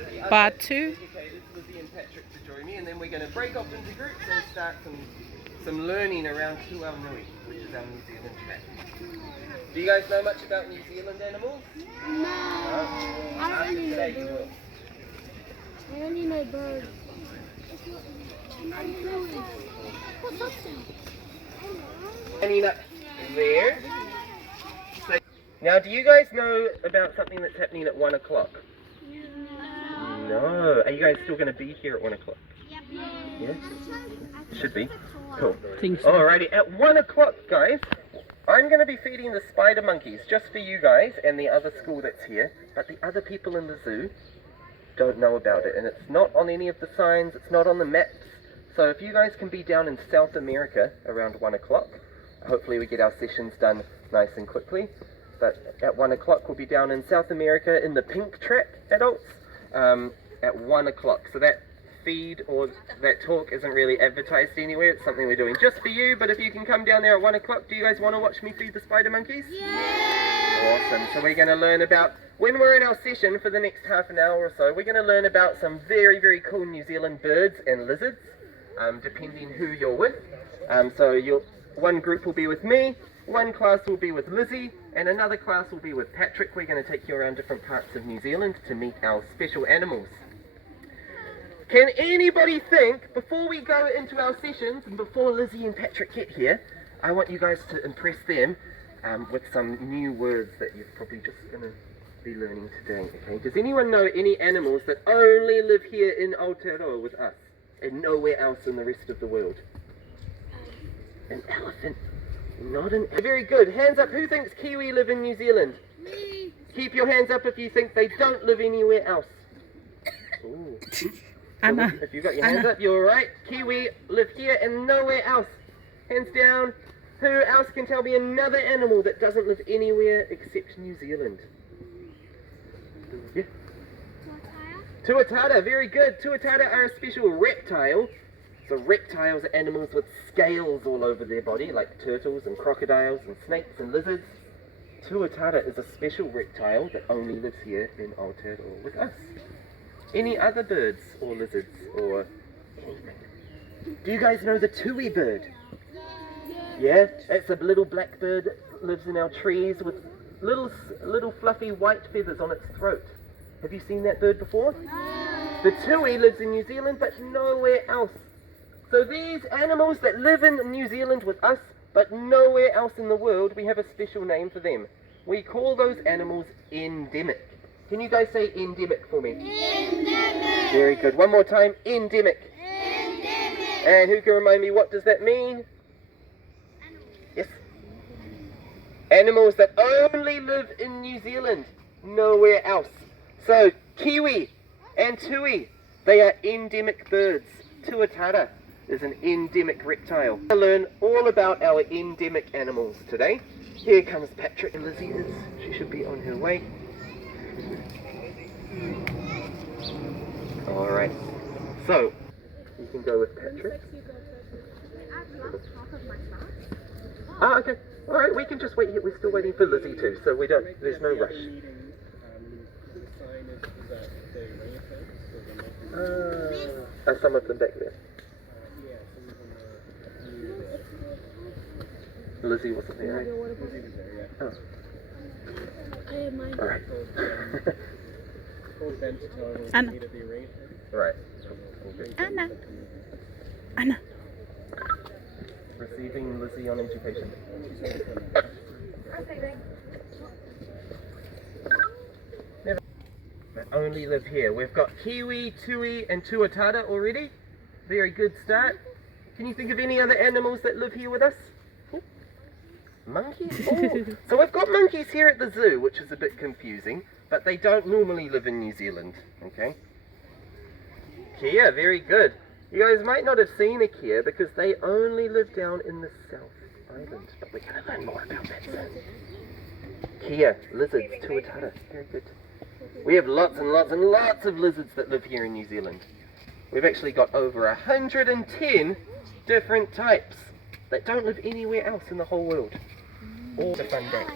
the Part other 2. educators, Lizzie and Patrick, to join me, and then we're going to break off into groups and start some learning around Tuanui, which is our New Zealand trap. Do you guys know much about New Zealand animals? No. I only know Today you will. birds. I only know birds. What's up there? Standing up there. So, now, do you guys know about something that's happening at 1 o'clock? No. Are you guys still going to be here at 1 o'clock? Yes? Should be. Cool. Alrighty, at 1 o'clock, guys, I'm going to be feeding the spider monkeys just for you guys and the other school that's here, but the other people in the zoo don't know about it, and it's not on any of the signs, it's not on the maps. So if you guys can be down in South America around 1 o'clock, hopefully we get our sessions done nice and quickly, but at 1 o'clock we'll be down in South America in the pink trap, adults, at 1 o'clock. So that feed or that talk isn't really advertised anywhere, it's something we're doing just for you, but if you can come down there at 1 o'clock, do you guys want to watch me feed the spider monkeys? Yeah! Awesome. So we're going to learn about, when we're in our session for the next half an hour or so, we're going to learn about some very, very cool New Zealand birds and lizards, depending who you're with. One group will be with me, one class will be with Lizzie, and another class will be with Patrick. We're going to take you around different parts of New Zealand to meet our special animals. Can anybody think, before we go into our sessions and before Lizzie and Patrick get here, I want you guys to impress them with some new words that you're probably just going to be learning today, okay? Does anyone know any animals that only live here in Aotearoa with us and nowhere else in the rest of the world? An elephant. Not an... Very good. Hands up. Who thinks kiwi live in New Zealand? Me. Keep your hands up if you think they don't live anywhere else. Ooh. Anna. If you've got your hands up, you're right. Kiwi live here and nowhere else. Hands down. Who else can tell me another animal that doesn't live anywhere except New Zealand? Yeah. Tuatara, very good. Tuatara are a special reptile. So reptiles are animals with scales all over their body, like turtles and crocodiles and snakes and lizards. Tuatara is a special reptile that only lives here in Aotearoa with us. Any other birds or lizards or anything? Do you guys know the tui bird? Yeah? It's a little black bird that lives in our trees with little fluffy white feathers on its throat. Have you seen that bird before? The tui lives in New Zealand but nowhere else. So these animals that live in New Zealand with us but nowhere else in the world, we have a special name for them. We call those animals endemic. Can you guys say endemic for me? Endemic. Very good. One more time. Endemic. Endemic. And who can remind me, what does that mean? Yes. Animals that only live in New Zealand, nowhere else. So, kiwi and tui, they are endemic birds. Tuatara is an endemic reptile. We'll learn all about our endemic animals today. Here comes Patrick and Lizzie. She should be on her way. Alright, so you can go with Patrick. Ah, okay. Alright, we can just wait here. We're still waiting for Lizzie too, so there's no rush. Some of them back there. Lizzie wasn't there, right? Oh. Alright. Anna. Right. Anna. Anna. Receiving Lizzie on education. Only live here. We've got kiwi, tui, and tuatara already. Very good start. Can you think of any other animals that live here with us? Monkeys? Oh. So we've got monkeys here at the zoo, which is a bit confusing, but they don't normally live in New Zealand, okay? Kea, very good. You guys might not have seen a kea because they only live down in the South Island, but we're going to learn more about that soon. Kea, lizards, tuatara, very good. We have lots and lots and lots of lizards that live here in New Zealand. We've actually got over 110 different types that don't live anywhere else in the whole world. All the fun days.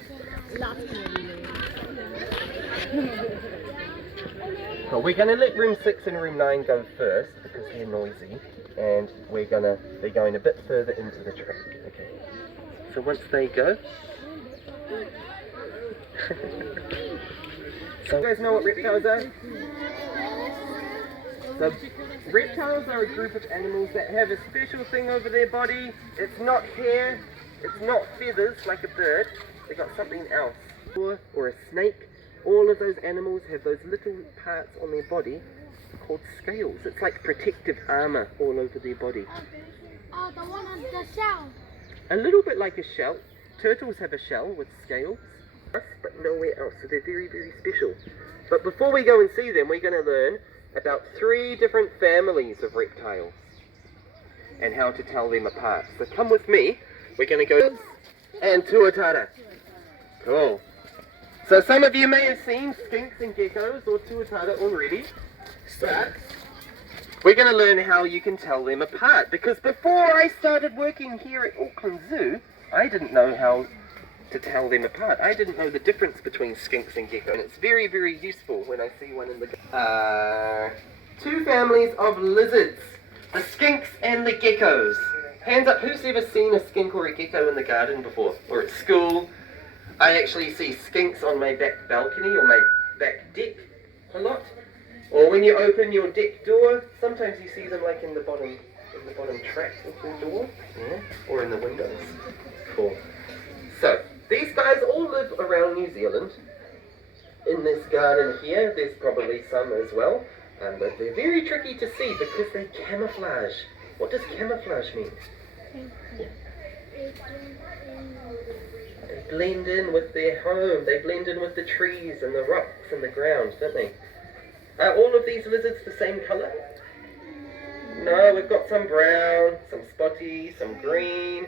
Cool. We're going to let room 6 and room 9 go first because they're noisy, and they're going a bit further into the track. Okay. So once they go. So you guys know what reptiles are? So reptiles are a group of animals that have a special thing over their body. It's not hair, it's not feathers like a bird. They got something else. Or a snake. All of those animals have those little parts on their body called scales. It's like protective armor all over their body. Oh, the one on the shell. A little bit like a shell. Turtles have a shell with scales, but nowhere else. So they're very, very special. But before we go and see them, we're going to learn about 3 different families of reptiles and how to tell them apart. So come with me. We're going to go and tuatara. Cool. So some of you may have seen skinks and geckos or tuatara already, but we're going to learn how you can tell them apart, because before I started working here at Auckland Zoo, I didn't know how to tell them apart. I didn't know the difference between skinks and geckos, and it's very, very useful when I see one in the 2 families of lizards, the skinks and the geckos. Hands up, who's ever seen a skink or a gecko in the garden before, or at school? I actually see skinks on my back balcony or my back deck a lot. Or when you open your deck door, sometimes you see them like in the bottom track of the door, yeah, or in the windows. Cool. So these guys all live around New Zealand. In this garden here, there's probably some as well, but they're very tricky to see because they camouflage. What does camouflage mean? They blend in with their home, they blend in with the trees and the rocks and the ground, don't they? Are all of these lizards the same colour? No, we've got some brown, some spotty, some green.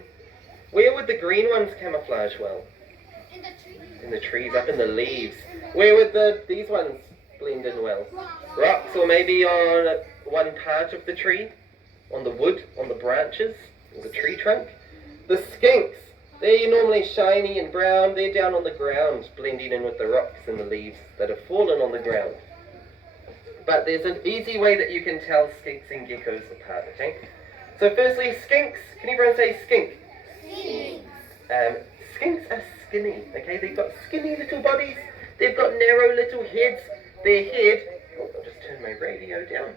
Where would the green ones camouflage well? In the tree. In the trees, up in the leaves. Where would these ones blend in well? Rocks, or maybe on one part of the tree? On the wood, on the branches, or the tree trunk? The skinks. They're normally shiny and brown. They're down on the ground, blending in with the rocks and the leaves that have fallen on the ground. But there's an easy way that you can tell skinks and geckos apart, okay? So firstly, skinks. Can everyone say skink? Skink. Skinks are skinny, okay? They've got skinny little bodies. They've got narrow little heads. Their head... Oh, I'll just turn my radio down.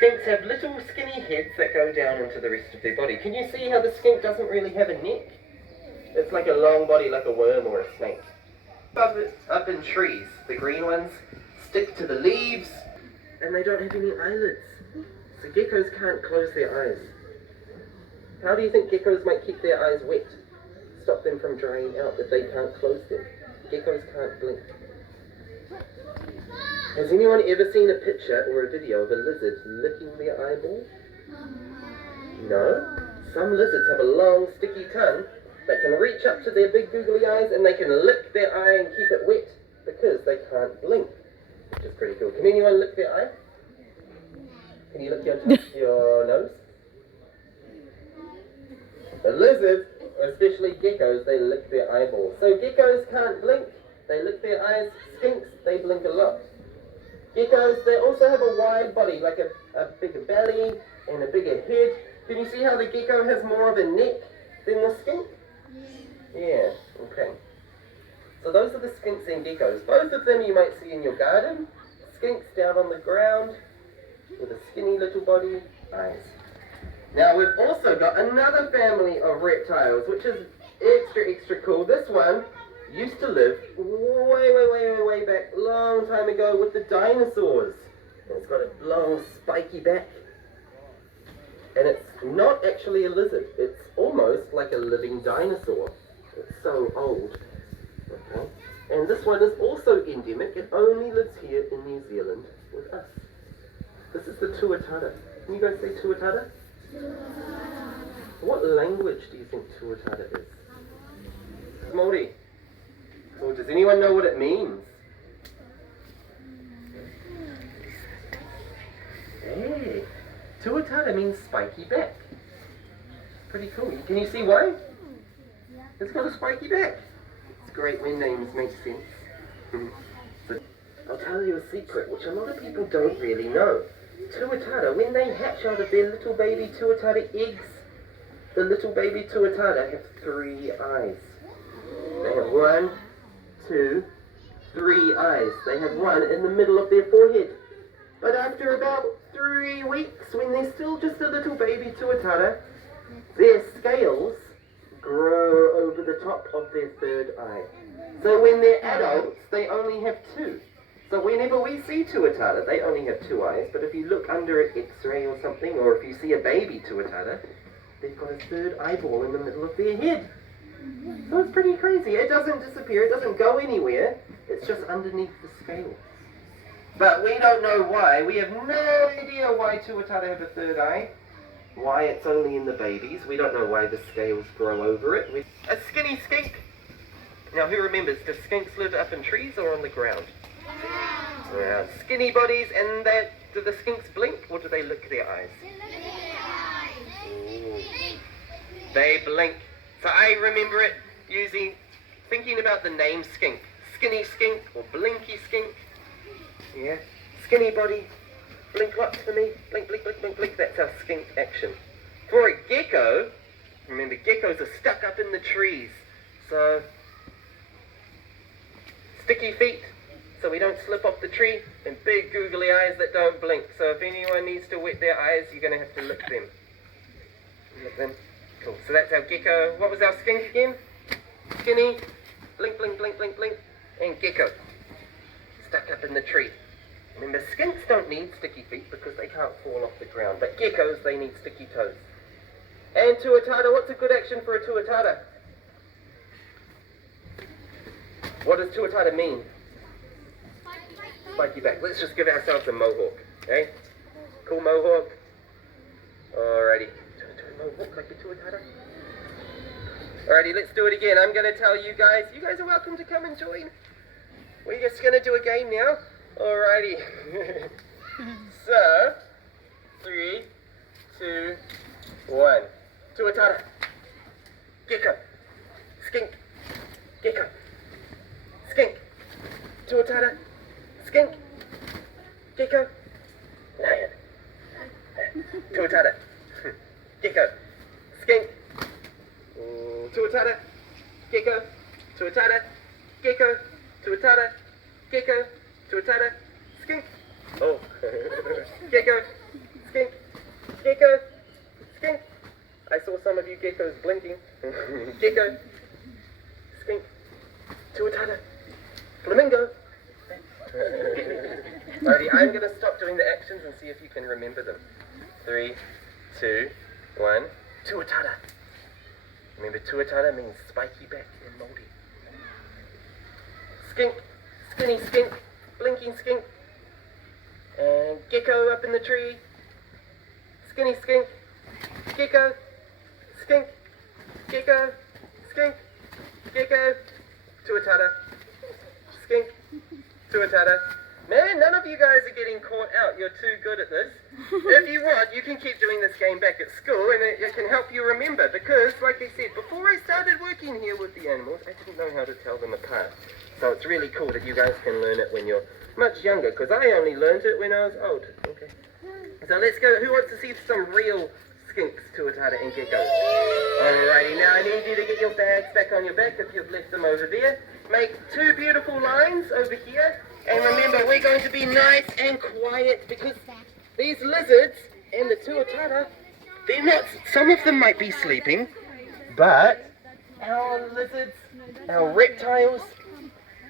Skinks have little skinny heads that go down into the rest of their body. Can you see how the skink doesn't really have a neck? It's like a long body, like a worm or a snake. Up in trees, the green ones stick to the leaves, and they don't have any eyelids. So geckos can't close their eyes. How do you think geckos might keep their eyes wet? Stop them from drying out, but they can't close them. Geckos can't blink. Has anyone ever seen a picture or a video of a lizard licking their eyeball? No? Some lizards have a long, sticky tongue that can reach up to their big googly eyes, and they can lick their eye and keep it wet because they can't blink, which is pretty cool. Can anyone lick their eye? Can you lick your nose? The lizards, especially geckos, they lick their eyeballs. So geckos can't blink, they lick their eyes. Skinks, they blink a lot. Geckos, they also have a wide body, like a bigger belly and a bigger head. Can you see how the gecko has more of a neck than the skink? Yeah, okay. So those are the skinks and geckos. Both of them you might see in your garden. Skinks down on the ground with a skinny little body, eyes. Now we've also got another family of reptiles, which is extra cool. This one used to live way back, long time ago with the dinosaurs. And it's got a long spiky back. And it's not actually a lizard. It's almost like a living dinosaur. It's so old. Okay. And this one is also endemic. It only lives here in New Zealand with us. This is the tuatara. Can you guys say tuatara? What language do you think tuatara is? Māori. Or does anyone know what it means? Hey, tuatara means spiky back. Pretty cool. Can you see why? It's got a spiky back. It's great when names make sense. So, I'll tell tell you a secret, which a lot of people don't really know. Tuatara, when they hatch out of their little baby tuatara eggs, the little baby tuatara have 3 eyes. They have 1, 2, 3 eyes. They have 1 in the middle of their forehead. But after about 3 weeks, when they're still just a little baby tuatara, their scales grow over the top of their 3rd eye. So when they're adults, they only have 2. So whenever we see tuatara, they only have 2 eyes. But if you look under an X-ray or something, or if you see a baby tuatara, they've got a 3rd eyeball in the middle of their head. So it's pretty crazy. It doesn't disappear. It doesn't go anywhere. It's just underneath the scale. But we don't know why. We have no idea why tuatara have a 3rd eye. Why it's only in the babies. We don't know why the scales grow over it. A skinny skink. Now who remembers, do skinks live up in trees or on the ground? Ground. Skinny bodies, and do the skinks blink or do they lick their eyes? Ooh. They blink. So I remember it thinking about the name skink. Skinny skink or blinky skink. Yeah. Skinny body. Blink lots for me. Blink, blink, blink, blink, blink. That's our skink action. For a gecko, remember geckos are stuck up in the trees. So, sticky feet, so we don't slip off the tree, and big googly eyes that don't blink. So if anyone needs to wet their eyes, you're going to have to lick them. Lick them. Cool. So that's our gecko. What was our skink again? Skinny. Blink, blink, blink, blink, blink. And gecko. Stuck up in the tree. Remember, skinks don't need sticky feet because they can't fall off the ground. But geckos, they need sticky toes. And tuatara, what's a good action for a tuatara? What does tuatara mean? Spiky back. Let's just give ourselves a mohawk. Okay? Cool mohawk. Alrighty. Do a mohawk like a tuatara. Alrighty, let's do it again. I'm going to tell you guys. You guys are welcome to come and join. We're just going to do a game now. Alrighty. So, 3, 2, 1. Tuatara. Gecko. Skink. Gecko. Skink. Tuatara. Skink. Gecko. Lion. Tuatara. Gecko. Skink. Tuatara. Gecko. Tuatara. Gecko. Tuatara. Gecko. Tuatara. Skink. Oh. Gecko. Skink. Gecko. Skink. I saw some of you geckos blinking. Gecko. Skink. Tuatara. Flamingo. Alrighty, I'm going to stop doing the actions and see if you can remember them. 3, 2, 1. Tuatara. Remember, tuatara means spiky back and moldy. Skink. Skinny skink. Blinking skink. And gecko up in the tree. Skinny skink. Gecko. Skink. Gecko. Skink. Gecko. Tuatara. Skink. Tuatara. Man, none of you guys are getting caught out. You're too good at this. If you want, you can keep doing this game back at school, and it can help you remember. Because, like I said, before I started working here with the animals, I didn't know how to tell them apart. So it's really cool that you guys can learn it when you're much younger, because I only learned it when I was old. Okay. So let's go. Who wants to see some real skinks, tuatara, and geckos? Alrighty, now I need you to get your bags back on your back if you've left them over there. Make 2 beautiful lines over here. And remember, we're going to be nice and quiet because these lizards and the tuatara, they're not, some of them might be sleeping, but our lizards, our reptiles,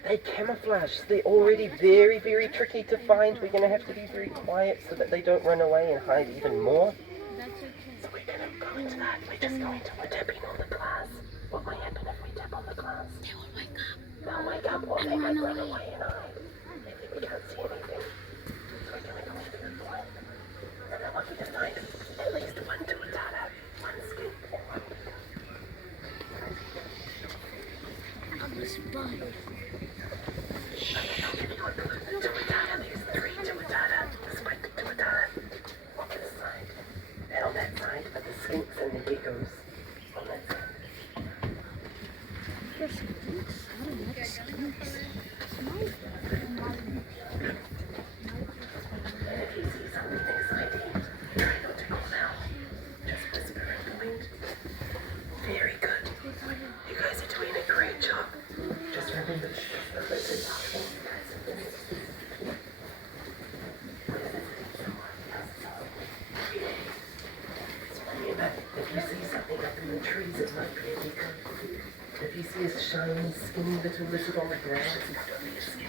they camouflage. They're already very, very tricky to find. We're going to have to be very quiet so that they don't run away and hide even more. So we're going to go into that. We're just going to, we're tapping on the glass. What might happen if we tap on the glass? They will wake up. They'll wake up or they might run away and hide. We can't see anything. So we're going to go into the quiet. And I want you to find at least 1 tuatara, 1 skink, and 1 gecko. I'm a spider. Tuatara, there's 3 tuatara. The spiked tuatara on this side. And on that side are the skinks and the geckos. On that side. tiny, skinny little lizard on the ground. Don't be skinny.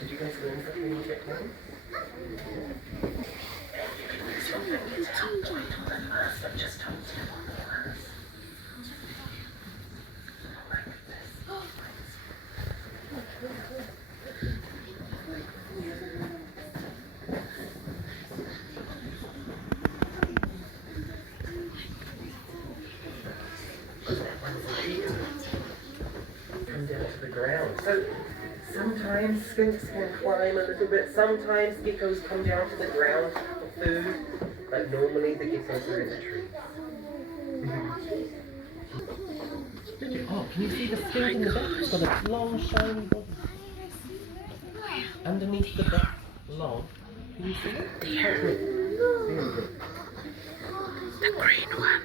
Did you guys learn something in Vietnam? Just don't step on the glass. Like this. Come down to the ground. So sometimes skinks can climb a little bit. Sometimes geckos come down to the ground for food. But normally the geckos are in the tree. Oh, can you see the skink in the back? It's got a long, shiny body. Underneath the back, long. Can you see it? There. The green one.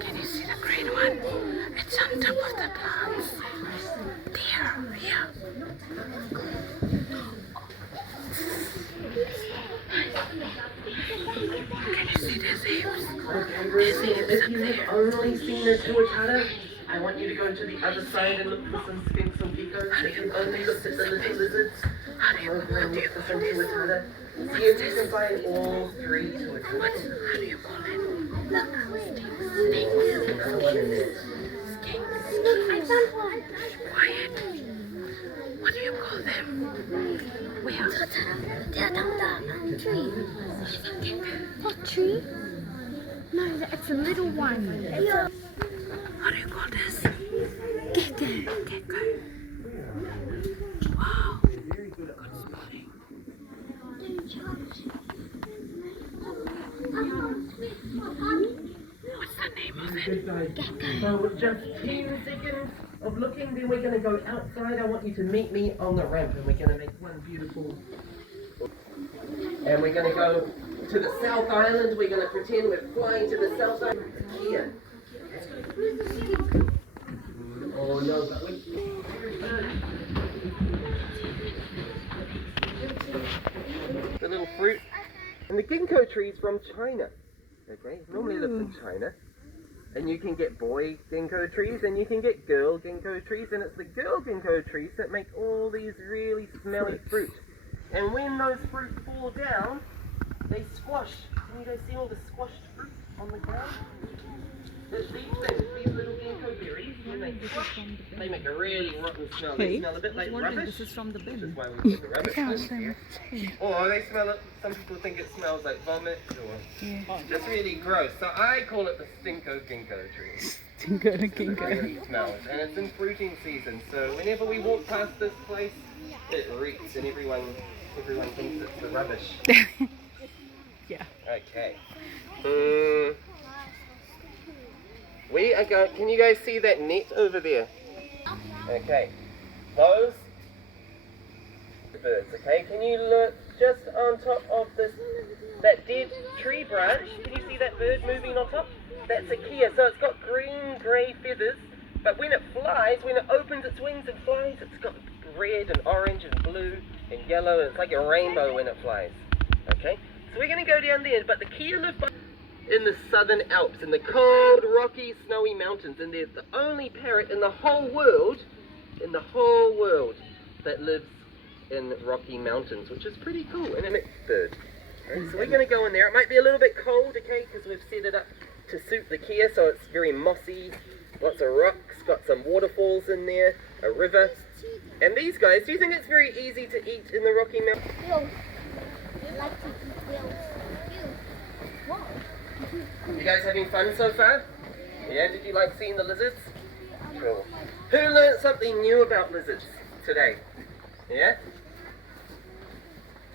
Can you see the green one? It's on top of the plants. There, yeah. Can you see the zebras? Okay, Rosie, if you have only seen a tuatara, I want you to go to the other side and look for some skinks or geckos. If you've only looked at the little lizards, over and look for some tuatara. See if you can find all three tuataras. How do you call it? There's another one in there. I found one. Quiet. What do you call them? Where? They're down the tree. What tree? No, it's a little one. Yeah. How do you call this? Gecko. Gecko. Wow. Good spotting. What's the name of it? Good guys. So with just 10 seconds of looking, then we're going to go outside. I want you to meet me on the ramp and we're going to make one beautiful... And we're going to go to the South Island. We're going to pretend we're flying to the South Island here. Oh no, but we... The little fruit. And the ginkgo trees from China. Okay, normally lives in China. And you can get boy ginkgo trees and you can get girl ginkgo trees, and it's the girl ginkgo trees that make all these really smelly fruit. And when those fruit fall down, they squash. Can you guys see all the squashed fruit on the ground? There's these things, these little ginkgo berries, when they squash, they make a really rotten smell. They smell a bit like rubbish. This is from the bin. Which is why we put the rubbish in here. Or they smell it, some people think it smells like vomit, or just really gross. So I call it the stinko ginkgo tree. Stinko It really smells, and it's in fruiting season. So whenever we walk past this place, it reeks, and everyone thinks it's the rubbish. Yeah. Okay. We are going. Can you guys see that net over there? Okay. Those birds. Okay. Can you look just on top of that dead tree branch? Can you see that bird moving on top? That's a kia. So it's got green-grey feathers, but when it flies, when it opens its wings and flies, it's got red and orange and blue and yellow. And it's like a rainbow when it flies. Okay. So we're going to go down there, but the kia live in the southern Alps, in the cold, rocky, snowy mountains, and they're the only parrot in the whole world, that lives in rocky mountains, which is pretty cool, and a mixed bird. Right, so we're going to go in there. It might be a little bit cold, okay, because we've set it up to suit the kia, so it's very mossy, lots of rocks, got some waterfalls in there, a river. And these guys, do you think it's very easy to eat in the Rocky Mountains? You guys having fun so far? Yeah, did you like seeing the lizards? Cool. Who learned something new about lizards today? Yeah?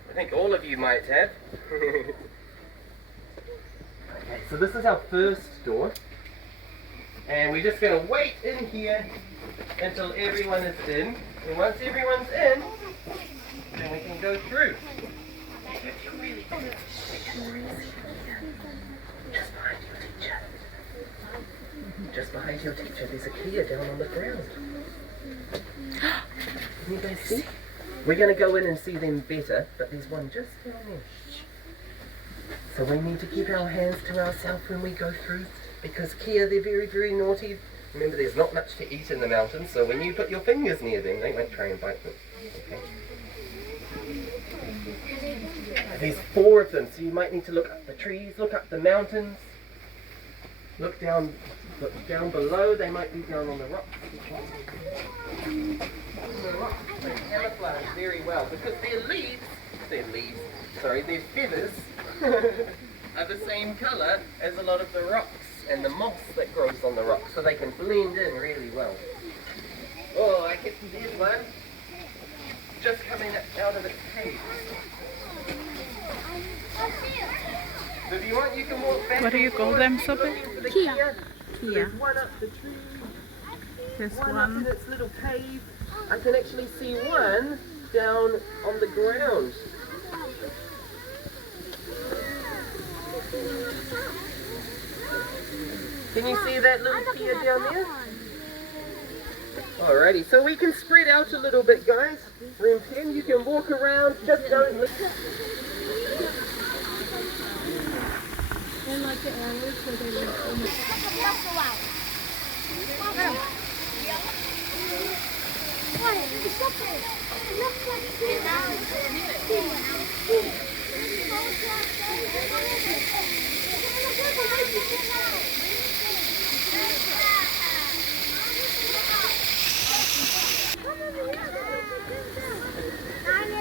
I think all of you might have. Okay, so this is our first door. And we're just going to wait in here until everyone is in. And once everyone's in, then we can go through. Just behind your teacher, there's a kia down on the ground. Can you guys see? We're going to go in and see them better, but there's one just down there. So we need to keep our hands to ourselves when we go through, because kia, they're very, very naughty. Remember, there's not much to eat in the mountains, so when you put your fingers near them, they might try and bite them. Okay. There's 4 of them, so you might need to look up the trees, look up the mountains, look down below. They might be down on the rocks. The rocks, they camouflage very well because their feathers are the same colour as a lot of the rocks and the moss that grows on the rocks, so they can blend in really well. Oh, I get there's one just coming out of its cage. So if you want, you can walk back. What do you call them, Sophie? Kia. Kia. There's one up the tree. There's One up one. in its little cave. I can actually see one down on the ground. Can you see that little Kia down there? Alrighty, so we can spread out a little bit, guys. Room 10, you can walk around, just don't look. And like the areas where they live.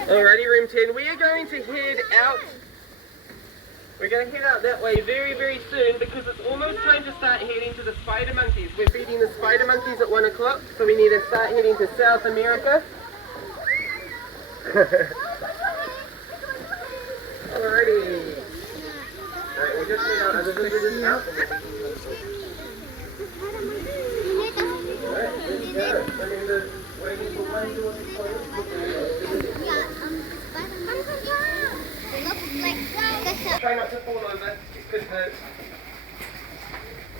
Alrighty, room 10, we are going to head out. We're going to head out that way very, very soon because it's almost time to start heading to the spider monkeys. We're feeding the spider monkeys at 1 o'clock, so we need to start heading to South America. Alrighty. Alright, we'll just head out other visitors out. Alright, there you go. Remember, waiting for one door to close. Try not to fall over, it could hurt.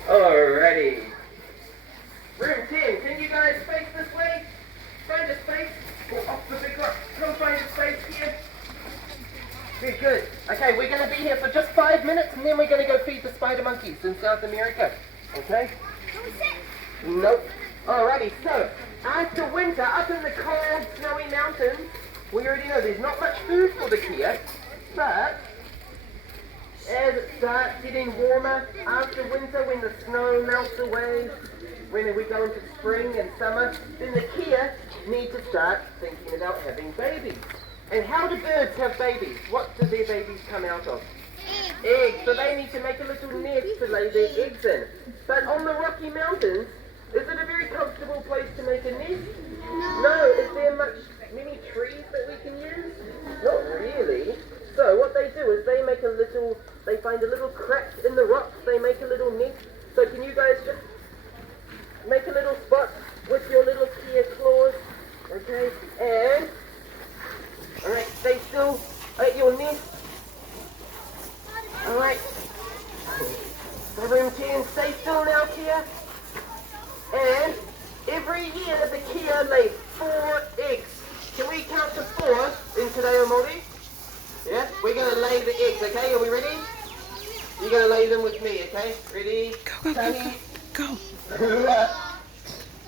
Alrighty. Room 10, can you guys face this way? Find a space. Go off the big rock. Come find a space here. Good, good. Okay, we're going to be here for just 5 minutes and then we're going to go feed the spider monkeys in South America. Okay? Nope. Alrighty, so after winter, up in the cold, snowy mountains, we already know there's not much food for the kia, but as it starts getting warmer after winter, when the snow melts away, when we go into spring and summer, then the kia need to start thinking about having babies. And how do birds have babies? What do their babies come out of? Eggs. So they need to make a little nest to lay their eggs in. But on the Rocky Mountains, is it a very comfortable place to make a nest? No. Is there many trees that we can use? Not really. So what they do is they find a little crack in the rocks, they make a little nest. So can you guys just make a little spot with your little kia claws, okay? And, alright, stay still at your nest. Alright. So room 10, stay still now, kia. And every year the kia lays 4 eggs. Can we count to 4 in Te Reo Māori? Yeah, we're going to lay the eggs, okay? Are we ready? You're going to lay them with me, okay? Ready? Go, go, go, go.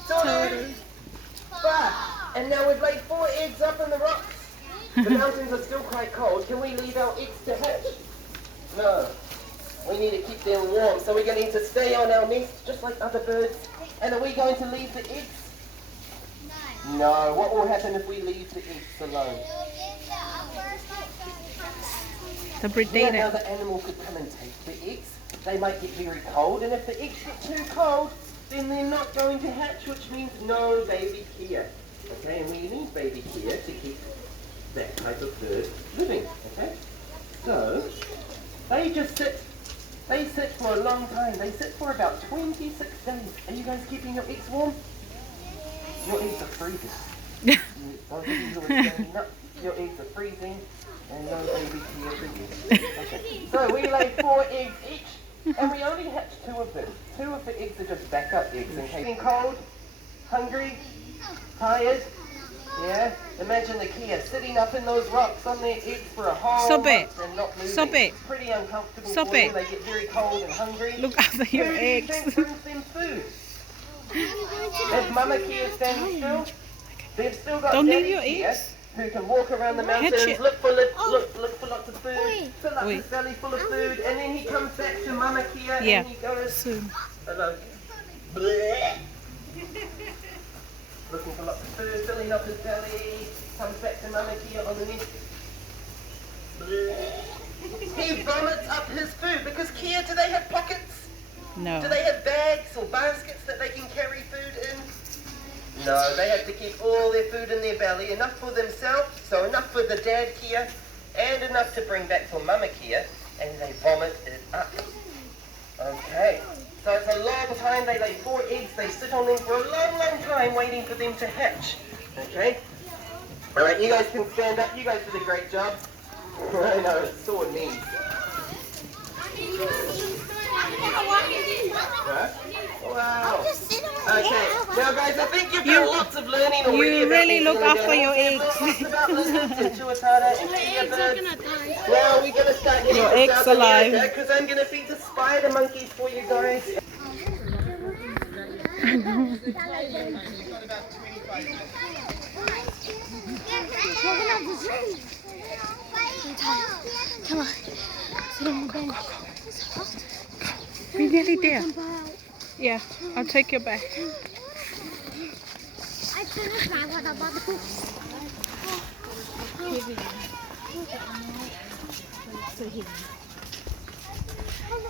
Sorry. 5. And now we've laid 4 eggs up in the rocks. The mountains are still quite cold. Can we leave our eggs to hatch? No. We need to keep them warm. So we're going to need to stay on our nest just like other birds. And are we going to leave the eggs? No. What will happen if we leave the eggs alone? The predator. Yeah, another animal could come and take the eggs. They might get very cold, and if the eggs get too cold, then they're not going to hatch, which means no baby kia. Okay, and we need baby kia to keep that type of bird living. Okay, so they sit for a long time. They sit for about 26 days. Are you guys keeping your eggs warm? Your eggs are freezing. Those of you who are standing up, your eggs are freezing. And no baby kia for you. Okay. So we lay 4 eggs each, and we only hatch 2 of them. 2 of the eggs are just backup eggs in case. Being cold, hungry, tired, Yeah? Imagine the Kia sitting up in those rocks on their eggs for a whole Stop it. month and not moving. Stop it. It's pretty uncomfortable Stop for them. it. They get very cold and hungry. Look after your Who do you eggs. think brings them food? If Mama Kia standing still, they've still got Don't leave Daddy your Kia eggs. who can walk around the Catch mountains, it. look for lots of food, fill up Oi. his belly full of food, and then he comes back to Mama Kia Yeah. and he goes, Soon. hello. Bleh. Looking for lots of food, filling up his belly, comes back to Mama Kia on the nest. Bleh. He vomits up his food because Kia, do they have pockets? No. Do they have bags or baskets that they can carry food in? No, they have to keep all their food in their belly, enough for themselves, so enough for the dad Kia, and enough to bring back for Mama Kia, and they vomit it up. Okay, so it's a long time. They lay 4 eggs, they sit on them for a long time waiting for them to hatch. Okay? Alright, you guys can stand up. You guys did a great job. I know, it's sore knees. Huh? Wow. Okay, now guys, I think you've done lots of learning already. You about really New look Zealand after your animals. eggs. Lots about lizards and tuatara and Kia birds. Now we're going to start getting Your to eggs South alive. America because I'm going to feed the spider monkeys for you guys. Come on. Sit on the bench. We're nearly there. Yeah, I'll take your bag. I finished my water bottle.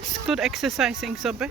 It's good exercising, Sobe.